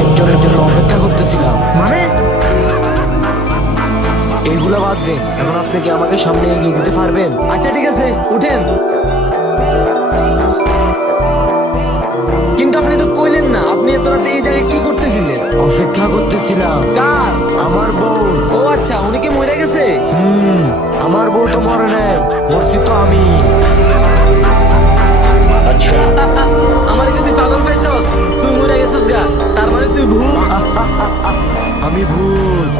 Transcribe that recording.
একজনের জন্য অপেক্ষা করতেছিলাম। মানে এগুলো বাদ দেন, এখন আপনি কি আমাকে সামনে এগিয়ে দিতে পারবেন? আচ্ছা ঠিক আছে, উঠেন। কিন্তু আপনি তো কইলেন না আপনি এত রাতে এই জায়গায় কি করতেছিলেন? অপেক্ষা করতেছিলাম। কার? আমার বউ। ও আচ্ছা, উনি কি মরে গেছে? আমার বউ তো মরে নাই, মরছি তো আমি। अच्छा আমার কি তুই পাগল পাইছস? তুই মরে গেছিস গা, তার মানে তুই ভূত। আমি ভূত।